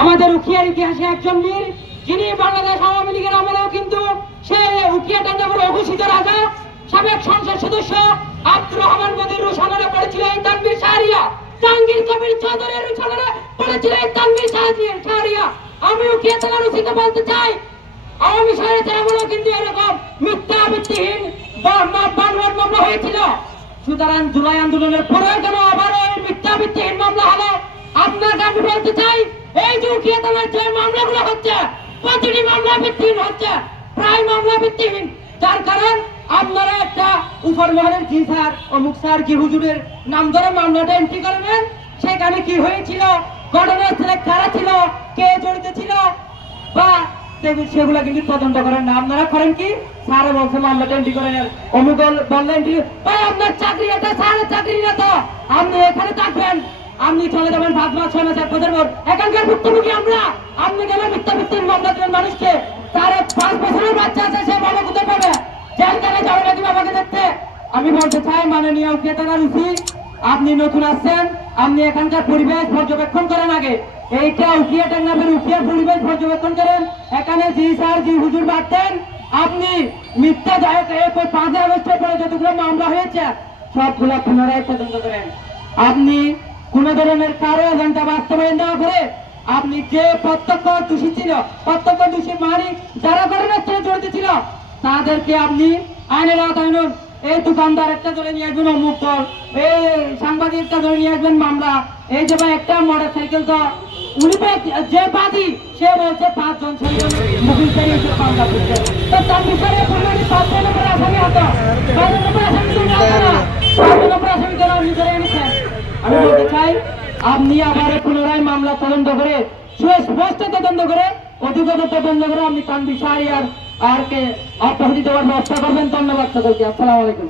আমাদের উখিয়ার ইতিহাসে একজন বীর, যিনি বাংলাদেশ আওয়ামী লীগের আমলেও কিন্তু সে উখিয়া টাঙ্গাপুর অঘোষিত রাজা, সাবেক সংসদ সদস্য আব্দুর রহমান মোদীর রুশানারে পড়েছিল এই তানভীর শাহরিয়া, জাহাঙ্গীর কবির চৌধুরীর রুশানারে পড়েছিল এই তানভীর শাহরিয়া। আমি উখিয়া থানার ওসিকে বলতে চাই, আওয়ামী স্বৈরাচারগুলো কিন্তু এরকম মিথ্যা ভিত্তিহীন বানোয়াট মামলা হয়েছিল। সুতরাং জুলাই আন্দোলনের পরে কেন আবার এই মিথ্যা ভিত্তিহীন মামলা হলো? আপনাকে আমি বলতে চাই, এই যে উখিয়া থানার যে মামলাগুলো হচ্ছে প্রতিটি মামলা ভিত্তিহীন হচ্ছে, প্রায় মামলা ভিত্তিহীন। যার কারণ আপনারা একটা উপর মহলের জি স্যার অমুক স্যার কি হুজুরের নাম ধরে মামলাটা এন্ট্রি করবেন, সেখানে কি হয়েছিল, ঘটনাস্থলে কারা ছিল, কে জড়িত ছিল বা সেগুলা কিন্তু তদন্ত করেন না। আপনারা করেন কি, স্যারে বলছে মামলাটা এন্ট্রি করেন, অমুক বললেন এন্ট্রি। ভাই আপনার চাকরি এটা স্যারের চাকরি না তো, আপনি এখানে থাকবেন, আপনি চলে যাবেন 5 মাস 6 মাস 1 বছর পর। এখানকার ভুক্তভোগী আমরা, আপনি গেলে মিথ্যা ভিত্তির মামলা দেবেন মানুষকে। তার 5 বছরের বাচ্চা আছে, সে বাবা কোথায় পাবে? জেলখানে যাবে নাকি বাবাকে দেখতে? আমি বলতে চাই, মাননীয় উখিয়া থানার ওসি, আপনি নতুন আসছেন, আপনি এখানকার পরিবেশ পর্যবেক্ষণ করেন আগে। এইটা উখিয়া টাঙ্গাবের উখিয়ার পরিবেশ পর্যবেক্ষণ করেন। এখানে জি স্যার জি হুজুর বাড়তেন, আপনি মিথ্যা যায় 5 আগস্টের পরে যতগুলো মামলা হয়েছে সবগুলো পুনরায় তদন্ত করেন। আপনি কোন ধরনের কারো এজেন্ডা বাস্তবায়ন না করে আপনি যে প্রত্যক্ষ দোষী ছিল, প্রত্যক্ষ দোষী মালিক যারা ঘটনাস্থলে জড়িত ছিল তাদেরকে আপনি আইনের আওতায় আনুন। এই দোকানদার একটা ধরে নিয়ে আসবেন অমুক দল, এই সাংবাদিক একটা ধরে নিয়ে আসবেন মামলা। এই যে ভাই একটা মোটর সাইকেল তো উনি যে বাদী সে বলছে 5 জন 6 জন মুখিল পেয়ে এসে মামলা করছে, তো তার বিষয়ে 5 জন উপরে আসামি হতো, 5 জন উপরে আসামি তো না, 5 জন উপরে আসামি কেন আপনি ধরে এনেছেন? আমি বলতে চাই, আপনি আবার পুনরায় মামলা তদন্ত করে সুস্পষ্ট তদন্ত করে অধিকতর তদন্ত করে আপনি তানভীর শাহরিয়ার আর কে অব্যাহতি দেওয়ার ব্যবস্থা করবেন। ধন্যবাদ সকলকে। আসসালামু আলাইকুম।